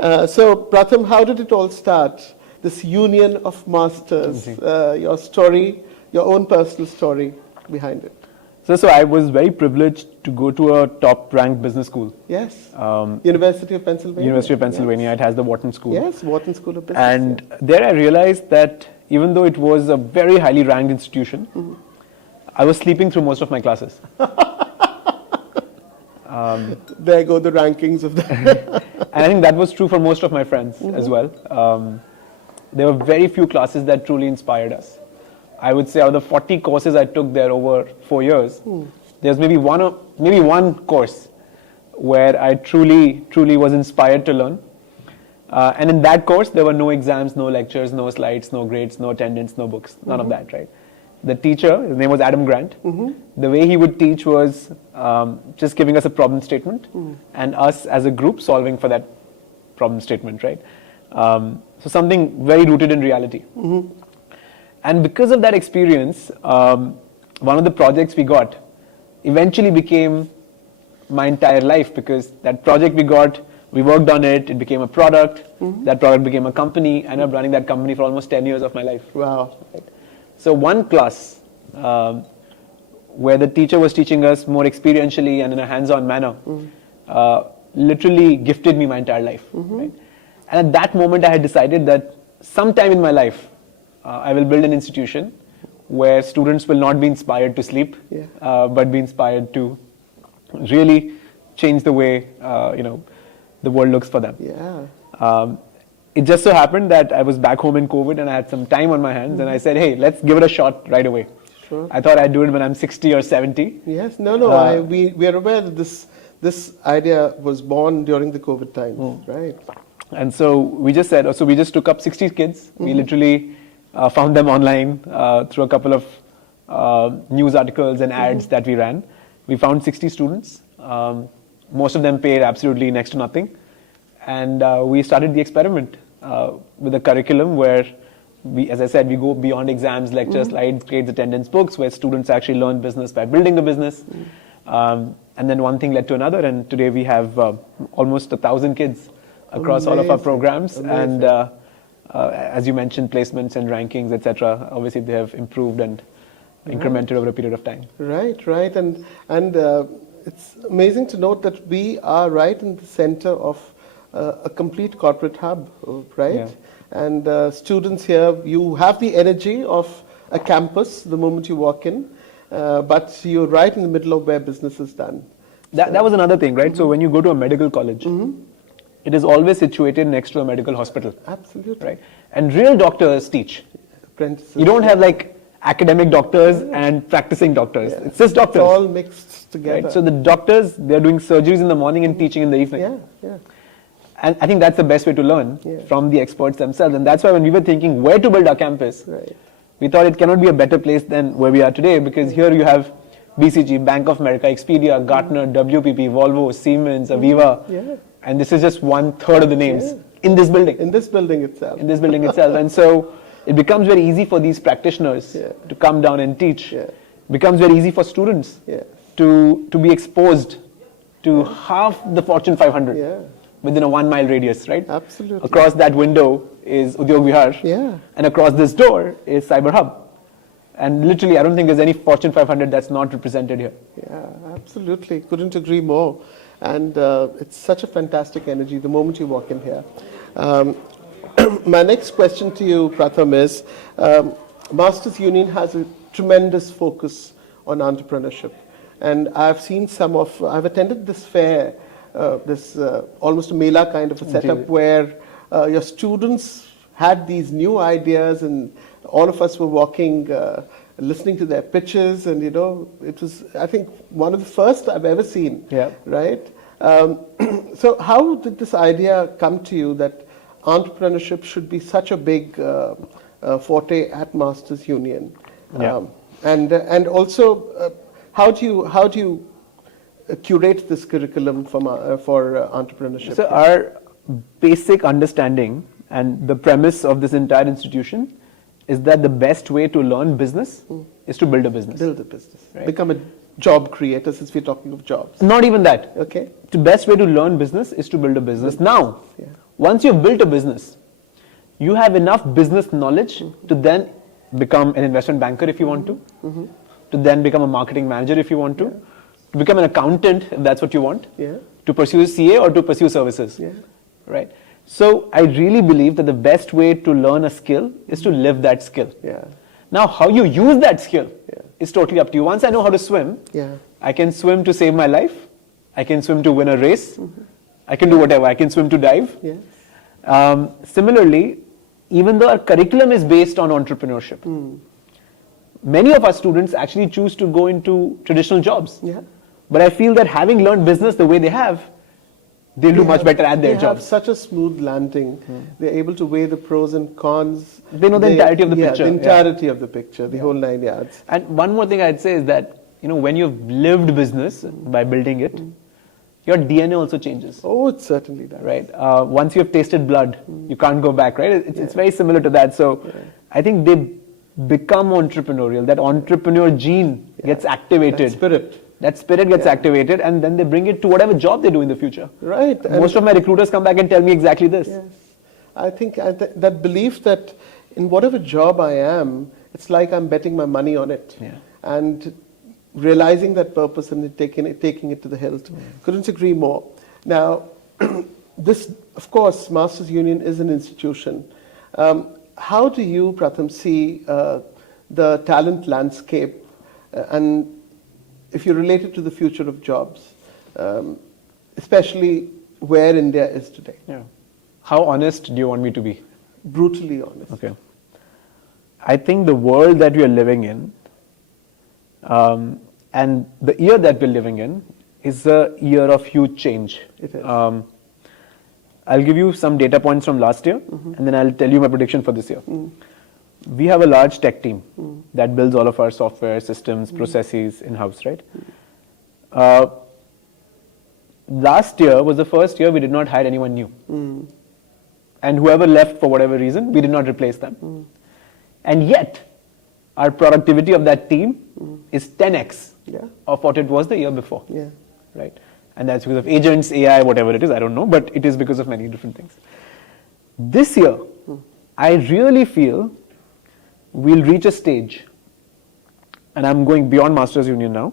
So, Pratham, how did it all start? This union of masters, your story, your own personal story behind it. So I was very privileged to go to a top-ranked business school. Yes. University of Pennsylvania. University of Pennsylvania. Yes. It has the Wharton School. Yes, Wharton School of Business. And there I realized that even though it was a very highly ranked institution, I was sleeping through most of my classes. There go the rankings of that. And I think that was true for most of my friends as well. There were very few classes that truly inspired us. I would say out of the 40 courses I took there over 4 years, there's maybe one course where I truly was inspired to learn. And in that course, there were no exams, no lectures, no slides, no grades, no attendance, no books, none of that, right? The teacher, his name was Adam Grant. The way he would teach was just giving us a problem statement and us as a group solving for that problem statement, right? So something very rooted in reality. And because of that experience, one of the projects we got eventually became my entire life, because that project we got, we worked on it, it became a product, that product became a company, and I'm running that company for almost 10 years of my life. Wow. Right? So one class where the teacher was teaching us more experientially and in a hands-on manner literally gifted me my entire life. Right? And at that moment I had decided that sometime in my life I will build an institution where students will not be inspired to sleep, but be inspired to really change the way the world looks for them. Yeah. It just so happened that I was back home in COVID and I had some time on my hands and I said, hey, let's give it a shot right away. Sure. I thought I'd do it when I'm 60 or 70. Yes, we are aware that this idea was born during the COVID times, right? And so we just said, so we just took up 60 kids. We literally found them online through a couple of news articles and ads that we ran. We found 60 students. Most of them paid absolutely next to nothing. And we started the experiment with a curriculum where we, as I said, we go beyond exams, lectures, slides, grades, attendance, books, where students actually learn business by building a business. And then one thing led to another, and today we have almost 1,000 kids across all of our programs. And as you mentioned, placements and rankings, etc. Obviously, they have improved and incremented over a period of time. Right. And it's amazing to note that we are right in the center of a complete corporate hub, right? Yeah. And students here, you have the energy of a campus the moment you walk in, but you're right in the middle of where business is done. That was another thing, right? So when you go to a medical college, it is always situated next to a medical hospital. Absolutely. Right? And real doctors teach. Apprentices. You don't have like academic doctors and practicing doctors. It's just doctors. It's all mixed together. Right? So the doctors, they're doing surgeries in the morning and teaching in the evening. Yeah. And I think that's the best way to learn from the experts themselves. And that's why when we were thinking where to build our campus, we thought it cannot be a better place than where we are today, because here you have BCG, Bank of America, Expedia, Gartner, WPP, Volvo, Siemens, Aviva. And this is just 1/3 of the names in this building. In this building itself. And so it becomes very easy for these practitioners to come down and teach. It becomes very easy for students to be exposed to half the Fortune 500 within a 1 mile radius, right? Absolutely. Across that window is Udyog Vihar, and across this door is Cyber Hub. And literally, I don't think there's any Fortune 500 that's not represented here. Yeah, absolutely. Couldn't agree more. And it's such a fantastic energy the moment you walk in here. My next question to you, Pratham, is Masters Union has a tremendous focus on entrepreneurship. And I've attended this fair, this almost a Mela kind of a setup where your students had these new ideas and all of us were walking, listening to their pitches, and it was, I think, one of the first I've ever seen, right? So how did this idea come to you that entrepreneurship should be such a big forte at Masters Union? And also, how do you curate this curriculum for entrepreneurship? So our basic understanding and the premise of this entire institution is that the best way to learn business is to build a business. Build a business. Right? Become a job creator, since we're talking of jobs. Not even that. Okay. The best way to learn business is to build a business. Now, Once you've built a business, you have enough business knowledge to then become an investment banker if you want to then become a marketing manager if you want to become an accountant if that's what you want, to pursue CA or to pursue services, right? So I really believe that the best way to learn a skill is to live that skill. Now, how you use that skill is totally up to you. Once I know how to swim, I can swim to save my life. I can swim to win a race. I can do whatever. I can swim to dive. Similarly, even though our curriculum is based on entrepreneurship, many of our students actually choose to go into traditional jobs. But I feel that having learned business the way they have, they'll do much better at their jobs. They have such a smooth landing. They're able to weigh the pros and cons. They know the entirety of the picture. The entirety of the picture, the whole 9 yards. And one more thing I'd say is that, when you've lived business by building it, your DNA also changes. Oh, it certainly does. Right. Once you have tasted blood, you can't go back, right? It's very similar to that. So I think they become entrepreneurial. That entrepreneur gene gets activated. That spirit gets activated, and then they bring it to whatever job they do in the future. Right. Most of my recruiters come back and tell me exactly this. Yes. I think that belief that in whatever job I am, it's like I'm betting my money on it. And realizing that purpose and taking it to the hilt. Couldn't agree more. Now, this, of course, Masters Union is an institution. How do you, Pratham, see the talent landscape and if you relate it to the future of jobs, especially where India is today? How honest do you want me to be? Brutally honest. Okay. I think the world that we are living in, and the year that we're living in, is a year of huge change. It is. I'll give you some data points from last year, and then I'll tell you my prediction for this year. We have a large tech team that builds all of our software, systems, processes in-house, right? Last year was the first year we did not hire anyone new. And whoever left for whatever reason, we did not replace them. And yet, our productivity of that team is 10x of what it was the year before, right? And that's because of agents, AI, whatever it is, I don't know, but it is because of many different things. This year, I really feel we'll reach a stage, and I'm going beyond Masters Union now,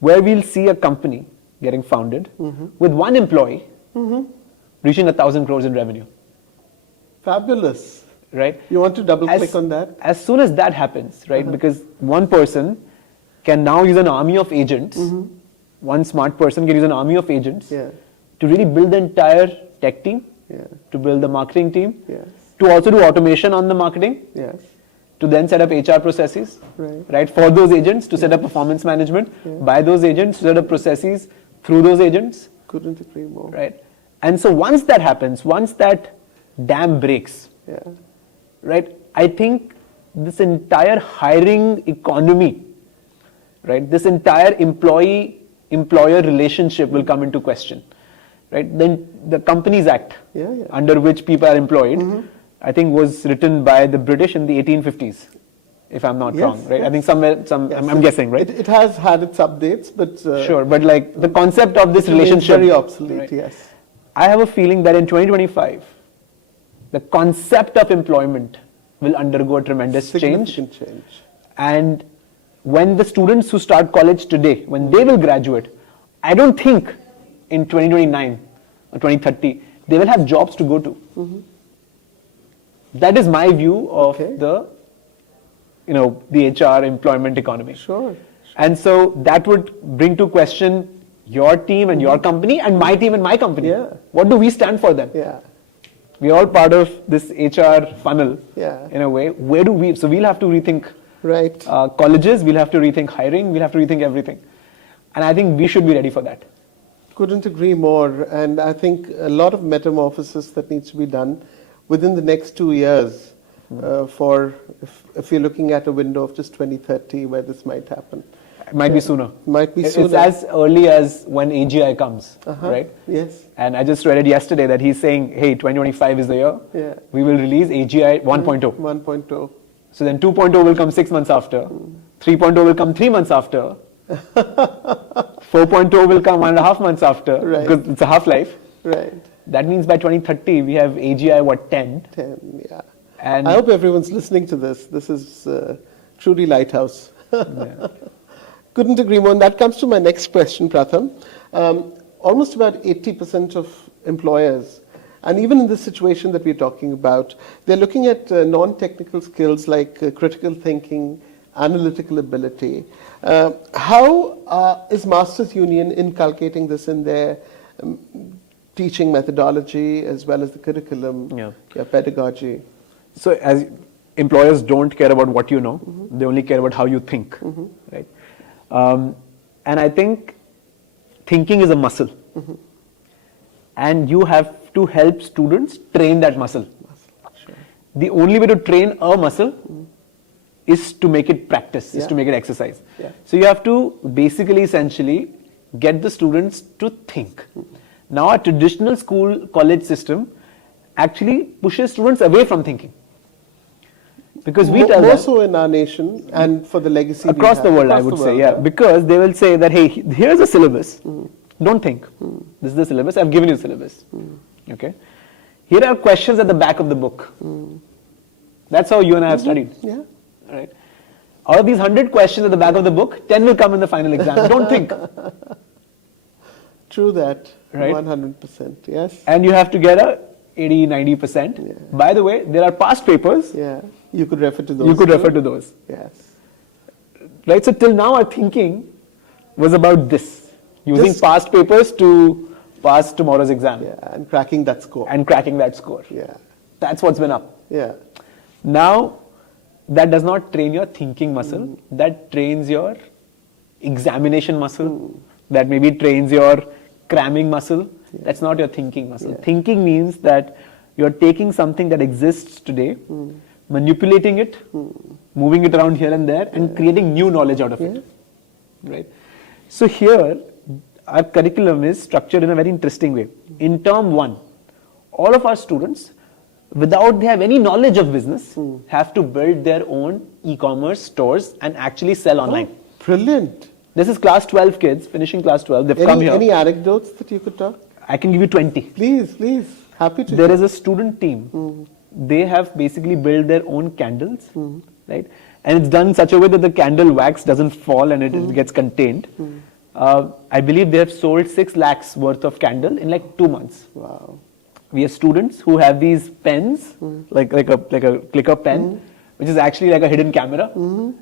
where we'll see a company getting founded with one employee reaching 1,000 crores in revenue. Fabulous. Right? You want to double click on that? As soon as that happens, right, because one person can now use an army of agents, one smart person can use an army of agents to really build the entire tech team, to build the marketing team, to also do automation on the marketing, to then set up HR processes, right, for those agents, to set up performance management by those agents, to set up processes through those agents. Couldn't agree more. Right. And so once that happens, once that dam breaks, right, I think this entire hiring economy, right, this entire employee-employer relationship will come into question, right? Then the Companies Act, under which people are employed, I think was written by the British in the 1850s, if I'm not wrong, right? I think somewhere, I'm guessing, right? It has had its updates, but... sure, but like the concept of this relationship... very obsolete, right? Yes. I have a feeling that in 2025, the concept of employment will undergo a tremendous change. And when the students who start college today, when they will graduate, I don't think in 2029 or 2030, they will have jobs to go to. That is my view of the HR employment economy. Sure. And so that would bring to question your team and your company and my team and my company. What do we stand for then? We're all part of this HR funnel in a way. Where do we, so we'll have to rethink colleges, we'll have to rethink hiring, we'll have to rethink everything. And I think we should be ready for that. Couldn't agree more. And I think a lot of metamorphosis that needs to be done within the next 2 years for, if you're looking at a window of just 2030 where this might happen. It might be sooner. Might be sooner. It's as early as when AGI comes, right? Yes. And I just read it yesterday that he's saying, hey, 2025 is the year. We will release AGI 1.0. 1.0. So then 2.0 will come 6 months after. 3.0 will come 3 months after. 4.0 will come 1.5 months after, because it's a half-life. Right. That means by 2030 we have AGI 10. 10, yeah. And I hope everyone's listening to this. This is truly Lighthouse. yeah. Couldn't agree more. And that comes to my next question, Pratham. Almost about 80% of employers, and even in this situation that we're talking about, they're looking at non-technical skills like critical thinking, analytical ability. How is Masters Union inculcating this in their teaching methodology as well as the curriculum, pedagogy? So as employers don't care about what you know, they only care about how you think, right? And I think thinking is a muscle. And you have to help students train that muscle. Sure. The only way to train a muscle is to make it practice, is to make it exercise. Yeah. So you have to basically, essentially, get the students to think. Now, our traditional school, college system actually pushes students away from thinking. Because we tell more them, so in our nation and for the legacy we across have. the world, I Across would the say, world, yeah. Because they will say that, hey, here's a syllabus. Don't think. This is the syllabus. I've given you syllabus. Okay. Here are questions at the back of the book. That's how you and I have studied. Yeah. All right. Out of these 100 questions at the back of the book, 10 will come in the final exam. Don't think. True that. Right. 100%. Yes. And you have to get a 80, 90%. Yeah. By the way, there are past papers. Yeah. You could refer to those. You could too. refer to those. Yes. Right. So till now, our thinking was about this. Using Just- past papers to pass tomorrow's exam. Yeah. And cracking that score. And cracking that score. Yeah. That's what's been up. Yeah. Now, that does not train your thinking muscle. That trains your examination muscle. That maybe trains your cramming muscle. That's not your thinking muscle. Yeah. Thinking means that you're taking something that exists today, manipulating it, moving it around here and there, and creating new knowledge out of it. Right? So here, our curriculum is structured in a very interesting way. In term 1, all of our students, without they have any knowledge of business, have to build their own e-commerce stores and actually sell online. Oh, brilliant. This is class 12 kids, finishing class 12. They've come here. Any anecdotes that you could talk? I can give you 20. Please, please. Happy to. There is a student team. They have basically built their own candles, right? And it's done in such a way that the candle wax doesn't fall and it gets contained. I believe they have sold 6 lakhs worth of candle in like 2 months. Wow. We have students who have these pens, like a clicker pen, which is actually like a hidden camera,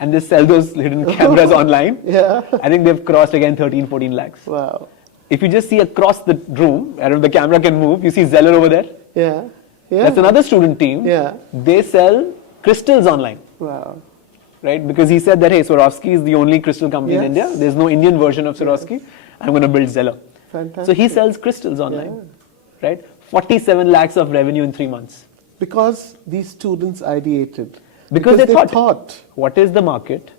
and they sell those hidden cameras online. Yeah. I think they've crossed again 13, 14 lakhs. Wow. If you just see across the room, and if the camera can move, you see Zeller over there. Yeah. Yeah. That's another student team. Yeah. They sell crystals online. Wow. Right? Because he said that, hey, Swarovski is the only crystal company in Yes. India. There's no Indian version of Swarovski. I'm going to build Zeller. Fantastic. So he sells crystals online. Right? 47 lakhs of revenue in 3 months. Because these students ideated. Because they thought. What is the market?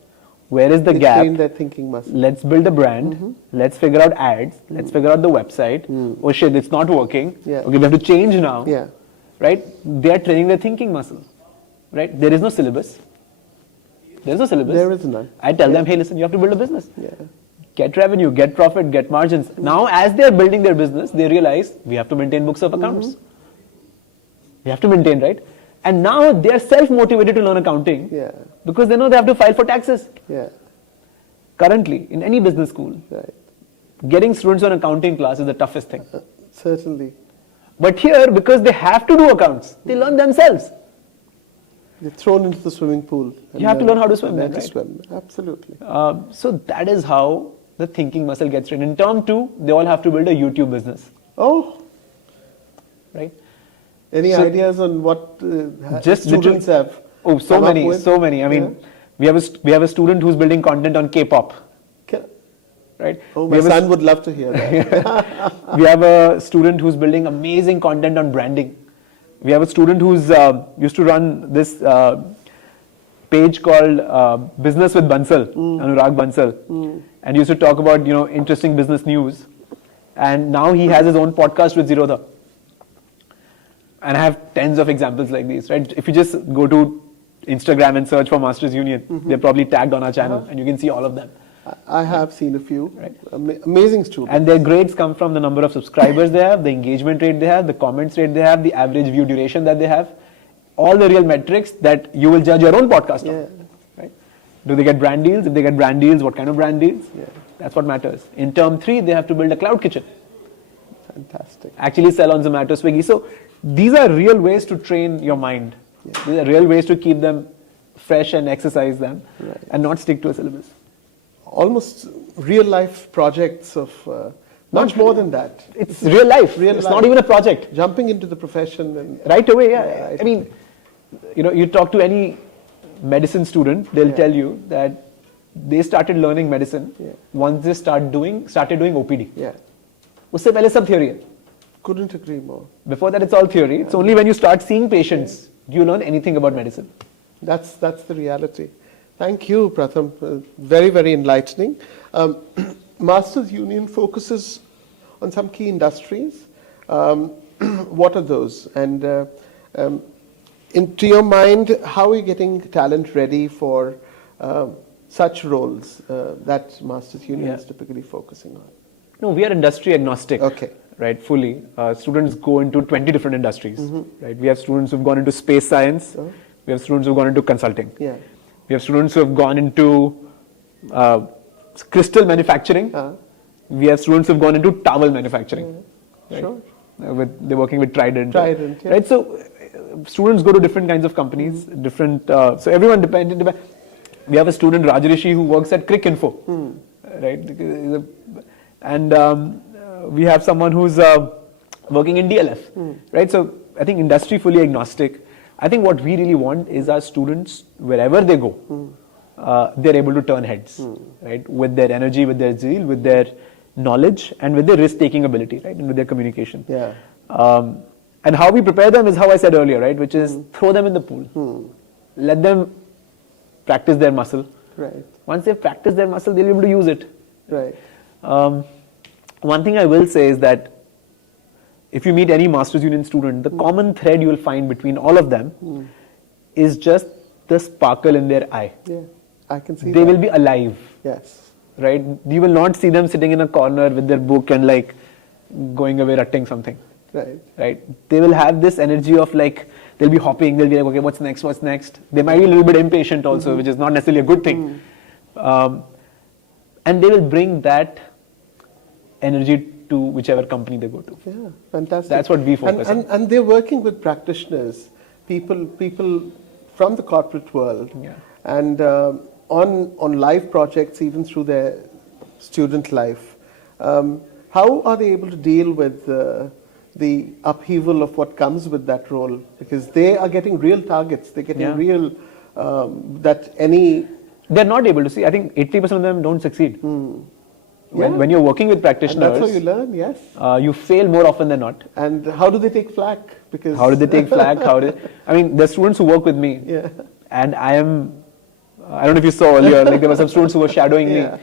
Where is the They gap? trained their thinking muscle. Let's build a brand. Let's figure out ads. Let's figure out the website. Oh shit, it's not working. Yeah. Okay, we have to change now. Yeah. Right? They are training their thinking muscle. Right? There is no syllabus. There is no syllabus. There is none. I tell them, hey, listen, you have to build a business. Yeah. Get revenue, get profit, get margins. Now, as they are building their business, they realize we have to maintain books of accounts. We have to maintain, right? And now they are self-motivated to learn accounting Yeah. because they know they have to file for taxes. Yeah. Currently, in any business school, Right. getting students on accounting class is the toughest thing. Certainly. But here, because they have to do accounts, they learn themselves. They're thrown into the swimming pool. You have to learn how to swim Learn then, to right? swim. Absolutely. So that is how the thinking muscle gets trained. In term 2, they all have to build a YouTube business, Oh, right? any So- ideas on what Just students literally- have? Oh, so come up many, with? so many. I mean, we have a student who's building content on K-pop, Can- right? Oh, We my have a son would love to hear that. We have a student who's building amazing content on branding. We have a student who's used to run this page called Business with Bansal, Anurag Bansal, and used to talk about interesting business news. And now he has his own podcast with Zerodha. And I have tens of examples like these, right? If you just go to Instagram and search for Masters Union, they're probably tagged on our channel, and you can see all of them. I have seen a few. Right. Amazing students. And their grades come from the number of subscribers they have, the engagement rate they have, the comments rate they have, the average view duration that they have, all the real metrics that you will judge your own podcast on. Right? Do they get brand deals? If they get brand deals, what kind of brand deals? Yeah. That's what matters. In term 3, they have to build a cloud kitchen. Fantastic. Actually sell on Zomato, Swiggy. So these are real ways to train your mind. Yeah. These are real ways to keep them fresh and exercise them, Right. and not stick to a syllabus. Almost real life projects of much more than that. It's real life. Real it's life. not even a project. Jumping into the profession and Right away, yeah. Yeah, right. I mean, you talk to any medicine student, they'll Yeah. tell you that they started learning medicine Yeah. once they started doing OPD. yeah, उससे पहले सब theory है. couldn't agree more. Before that, it's all theory. It's only when you start seeing patients do you learn anything about medicine. That's the reality. Thank you, Pratham. Very, very enlightening. Masters Union focuses on some key industries. What are those? And to your mind, how are you getting talent ready for such roles that Masters Union is typically focusing on? No, we are industry agnostic. Okay. Right, fully. Students go into 20 different industries. Right, we have students who've gone into space science. We have students who've gone into consulting. Yeah. We have students who have gone into crystal manufacturing. We have students who've gone into towel manufacturing. Right? Sure. They're working with Trident. Trident, yeah. Right, so students go to different kinds of companies, different. So everyone dependent. We have a student Rajrishi who works at Cricinfo, right? And we have someone who's working in DLF, right? So I think industry fully agnostic. I think what we really want is our students, wherever they go, they're able to turn heads, right? With their energy, with their zeal, with their knowledge, and with their risk-taking ability, right? And with their communication. Yeah. And how we prepare them is how I said earlier, right? Which is throw them in the pool. Let them practice their muscle. Right. Once they've practiced their muscle, they'll be able to use it. Right. One thing I will say is that if you meet any Masters Union student, the common thread you will find between all of them is just the sparkle in their eye. Yeah. I can see They that. will be alive, Yes. right? You will not see them sitting in a corner with their book and like going away writing something, Right. right? They will have this energy of like, they'll be hopping, they'll be like, okay, what's next, what's next? They might be a little bit impatient also, which is not necessarily a good thing. And they will bring that energy to whichever company they go to. Yeah, fantastic. That's what we focus on. And they're working with practitioners, people from the corporate world, Yeah. and on live projects, even through their student life. How are they able to deal with the upheaval of what comes with that role? Because they are getting real targets. They're getting Yeah. real that any. They're not able to see. I think 80% of them don't succeed. When you're working with And practitioners, that's how you learn. Yes. you fail more often than not. And how do they take flack? Because How do they take flag? I mean, there's students who work with me, Yeah. and I don't know if you saw earlier, like there were some students who were shadowing Yeah. me,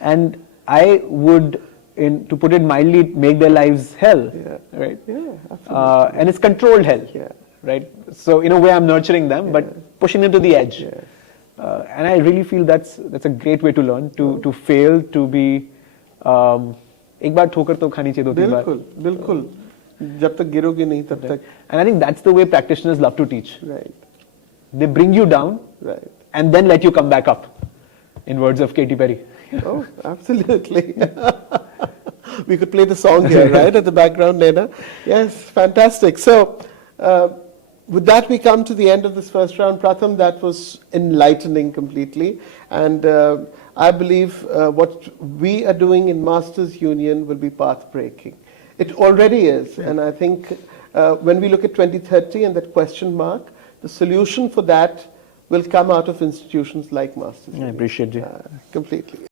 and I would, to put it mildly, make their lives hell, Yeah. right? Yeah, absolutely. And it's controlled hell, Yeah. right? So in a way, I'm nurturing them, but pushing them to the edge. Yeah. And I really feel that's a great way to learn, to fail, to be. एक बार ठोकर तो खानी चाहिए 2-3 बार. बिल्कुल बिल्कुल जब तक गिरोगे नहीं तब तक. And I think that's the way practitioners love to teach. Right. They bring you down, Right. and then let you come back up, in words of Katy Perry. Oh, absolutely. We could play the song here, right, at the background, Nena. Yes, fantastic. So, with that, we come to the end of this first round. Pratham, that was enlightening completely. And I believe what we are doing in Masters Union will be path-breaking. It already is. And I think when we look at 2030 and that question mark, the solution for that will come out of institutions like Masters Union. I appreciate you. Completely.